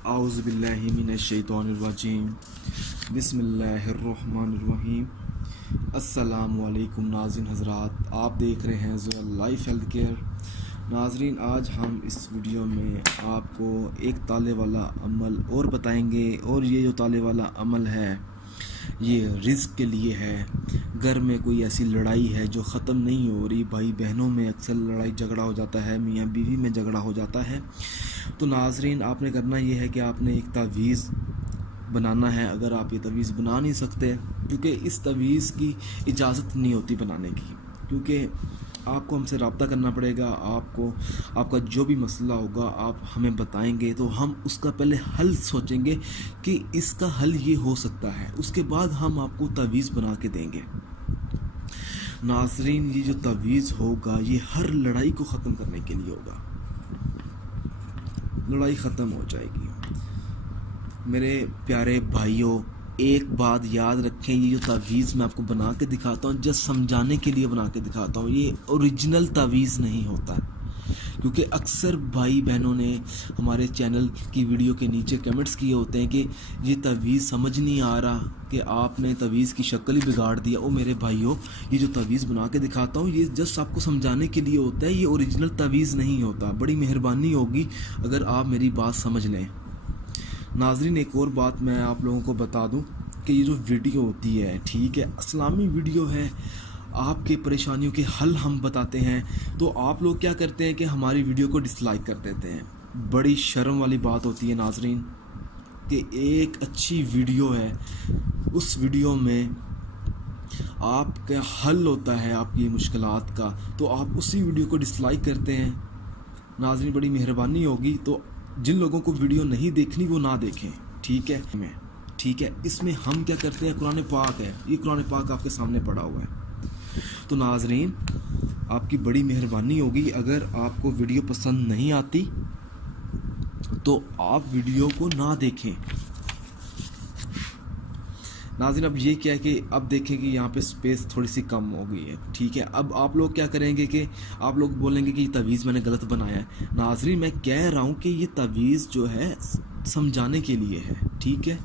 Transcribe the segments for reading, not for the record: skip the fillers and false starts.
आउज़ुबिल्लाहि मिनश्शैतानिर्रजीम बिस्मिल्लाहिर्रहमानिर्रहीम। अस्सलामु अलैकुम नाज़रीन हज़रात, आप देख रहे हैं ज़ोया लाइफ हेल्थ केयर। नाज़रीन, आज हम इस वीडियो में आपको एक ताले वाला अमल और बताएंगे, और ये जो ताले वाला अमल है ये रिज़्क़ के लिए है। घर में कोई ऐसी लड़ाई है जो ख़त्म नहीं हो रही, भाई बहनों में अक्सर लड़ाई झगड़ा हो जाता है, मियाँ बीवी में झगड़ा हो जाता है, तो नाज़रीन आपने करना ये है कि आपने एक तावीज़ बनाना है। अगर आप ये तवीज़ बना नहीं सकते, क्योंकि इस तवीज़ की इजाज़त नहीं होती बनाने की, क्योंकि आपको हमसे रब्ता करना पड़ेगा। आपका जो भी मसला होगा आप हमें बताएंगे, तो हम उसका पहले हल सोचेंगे कि इसका हल ये हो सकता है, उसके बाद हम आपको तवीज़ बना के देंगे। नाज़रीन, ये जो तवीज़ होगा ये हर लड़ाई को ख़त्म करने के लिए होगा। लड़ाई ख़त्म हो जाएगी। मेरे प्यारे भाइयों, एक बात याद रखें, ये जो तावीज़ मैं आपको बना के दिखाता हूँ जस्ट समझाने के लिए बना के दिखाता हूँ, ये ओरिजिनल तावीज़ नहीं होता। क्योंकि अक्सर भाई बहनों ने हमारे चैनल की वीडियो के नीचे कमेंट्स किए होते हैं कि ये तवीज़ समझ नहीं आ रहा, कि आपने तवीज़ की शक्ल ही बिगाड़ दिया। ओ मेरे भाइयों, ये जो तवीज़ बना के दिखाता हूँ ये जस्ट आपको समझाने के लिए होता है, ये ओरिजिनल तवीज़ नहीं होता। बड़ी मेहरबानी होगी अगर आप मेरी बात समझ लें। नाज़रीन, एक और बात मैं आप लोगों को बता दूं कि ये जो वीडियो होती है, ठीक है, इस्लामी वीडियो है, आपके परेशानियों के हल हम बताते हैं, तो आप लोग क्या करते हैं कि हमारी वीडियो को डिसलाइक कर देते हैं। बड़ी शर्म वाली बात होती है नाज़रीन कि एक अच्छी वीडियो है, उस वीडियो में आपका हल होता है आपकी मुश्किलात का, तो आप उसी वीडियो को डिसलाइक करते हैं। नाज़रीन, बड़ी मेहरबानी होगी, तो जिन लोगों को वीडियो नहीं देखनी वो ना देखें, ठीक है। इसमें हम क्या करते हैं, कुरान पाक है, ये कुरान पाक आपके सामने पड़ा हुआ है। तो नाज़रीन, आपकी बड़ी मेहरबानी होगी, अगर आपको वीडियो पसंद नहीं आती तो आप वीडियो को ना देखें। नाज़रीन, अब ये क्या है कि अब देखें कि यहाँ पे स्पेस थोड़ी सी कम हो गई है, ठीक है। अब आप लोग क्या करेंगे कि आप लोग बोलेंगे कि ये तवीज़ मैंने गलत बनाया है। नाज़रीन, मैं कह रहा हूँ कि ये तवीज़ जो है समझाने के लिए है, ठीक है,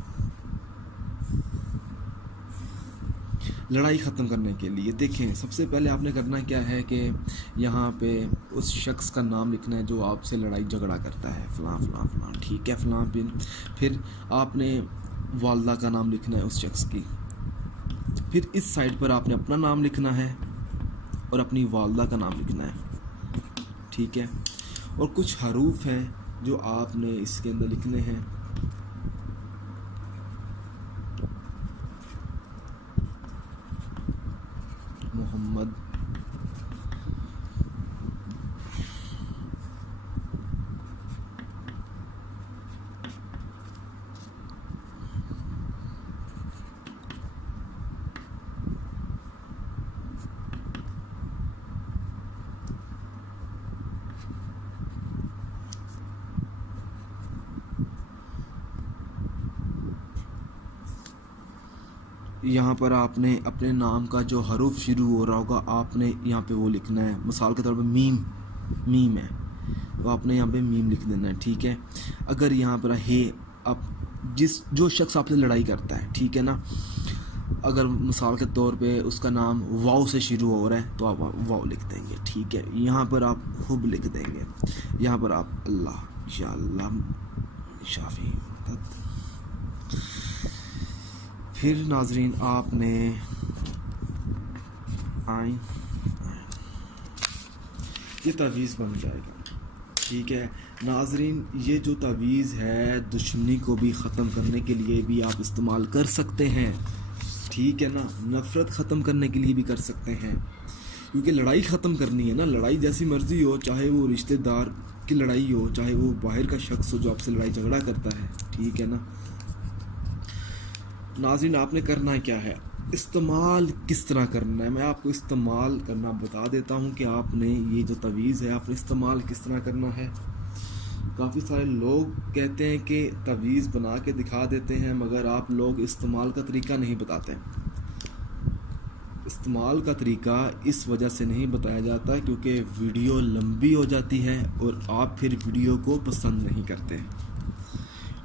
लड़ाई ख़त्म करने के लिए। देखें, सबसे पहले आपने करना क्या है कि यहाँ पे उस शख्स का नाम लिखना है जो आपसे लड़ाई झगड़ा करता है, फ़लाँ फ़लाँ फ़लाँ, ठीक है, फ़लाँ बिन। फिर आपने वालदा का नाम लिखना है उस शख्स की। फिर इस साइड पर आपने अपना नाम लिखना है और अपनी वालदा का नाम लिखना है, ठीक है। और कुछ हरूफ हैं जो आपने इसके अंदर लिखने हैं। मोहम्मद, यहाँ पर आपने अपने नाम का जो हरूफ शुरू हो रहा होगा आपने यहाँ पे वो लिखना है। मिसाल के तौर पर मीम है, तो आपने यहाँ पे मीम लिख देना है, ठीक है। अगर यहाँ पर है, आप जो शख्स आपसे लड़ाई करता है, ठीक है ना, अगर मिसाल के तौर पे उसका नाम वाव से शुरू हो रहा है तो आप वाव लिख देंगे, ठीक है। यहाँ पर आप हुब लिख देंगे, यहाँ पर आप अल्लाह, या अल्लाह शाफी। फिर नाज़रीन आपने ये तावीज़ बन जाएगा, ठीक है। नाज़रीन, ये जो तावीज़ है दुश्मनी को भी ख़त्म करने के लिए भी आप इस्तेमाल कर सकते हैं, ठीक है ना, नफ़रत ख़त्म करने के लिए भी कर सकते हैं, क्योंकि लड़ाई ख़त्म करनी है ना। लड़ाई जैसी मर्ज़ी हो, चाहे वो रिश्तेदार की लड़ाई हो, चाहे वो बाहर का शख्स हो जो आपसे लड़ाई झगड़ा करता है, ठीक है ना। नाज़रीन, आपने करना क्या है, इस्तेमाल किस तरह करना है, मैं आपको इस्तेमाल करना बता देता हूँ कि आपने ये जो तवीज़ है आपने इस्तेमाल किस तरह करना है। काफ़ी सारे लोग कहते हैं कि तवीज़ बना के दिखा देते हैं, मगर आप लोग इस्तेमाल का तरीका नहीं बताते। इस्तेमाल का तरीका इस वजह से नहीं बताया जाता क्योंकि वीडियो लंबी हो जाती है और आप फिर वीडियो को पसंद नहीं करते।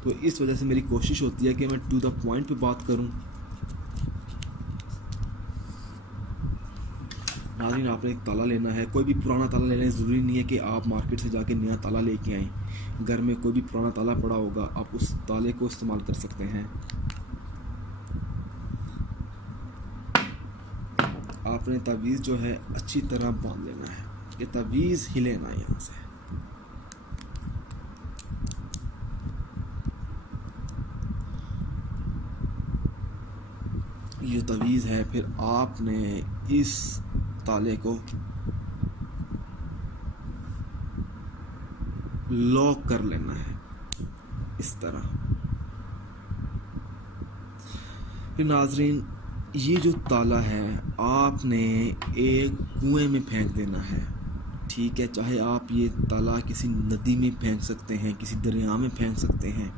तो इस वजह से मेरी कोशिश होती है कि मैं टू द पॉइंट पे बात करूं। नाज़रीन, आपने एक ताला लेना है, कोई भी पुराना ताला लेना है। ज़रूरी नहीं है कि आप मार्केट से जाके नया ताला लेके आएँ। घर में कोई भी पुराना ताला पड़ा होगा, आप उस ताले को इस्तेमाल कर सकते हैं। आपने तावीज़ जो है अच्छी तरह बांध लेना है, ये तावीज़ हिले ना यहाँ से। ये तावीज़ है, फिर आपने इस ताले को लॉक कर लेना है इस तरह। फिर नाजरीन, ये जो ताला है आपने एक कुएं में फेंक देना है, ठीक है। चाहे आप ये ताला किसी नदी में फेंक सकते हैं, किसी दरिया में फेंक सकते हैं,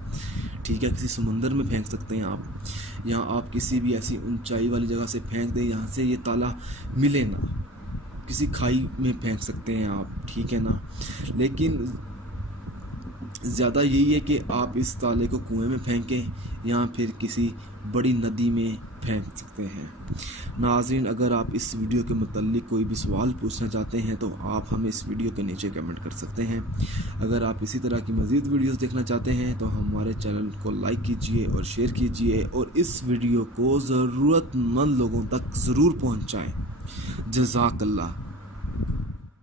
ठीक है, किसी समुंदर में फेंक सकते हैं आप, या आप किसी भी ऐसी ऊंचाई वाली जगह से फेंक दें जहाँ से ये ताला मिले ना। किसी खाई में फेंक सकते हैं आप, ठीक है ना। लेकिन ज़्यादा यही है कि आप इस ताले को कुएं में फेंकें या फिर किसी बड़ी नदी में फेंक सकते हैं। नाज़रीन, अगर आप इस वीडियो के मुताल्लिक कोई भी सवाल पूछना चाहते हैं तो आप हमें इस वीडियो के नीचे कमेंट कर सकते हैं। अगर आप इसी तरह की मज़ीद वीडियोस देखना चाहते हैं तो हमारे चैनल को लाइक कीजिए और शेयर कीजिए, और इस वीडियो को ज़रूरतमंद लोगों तक ज़रूर पहुँचाएँ। जज़ाकल्लाह।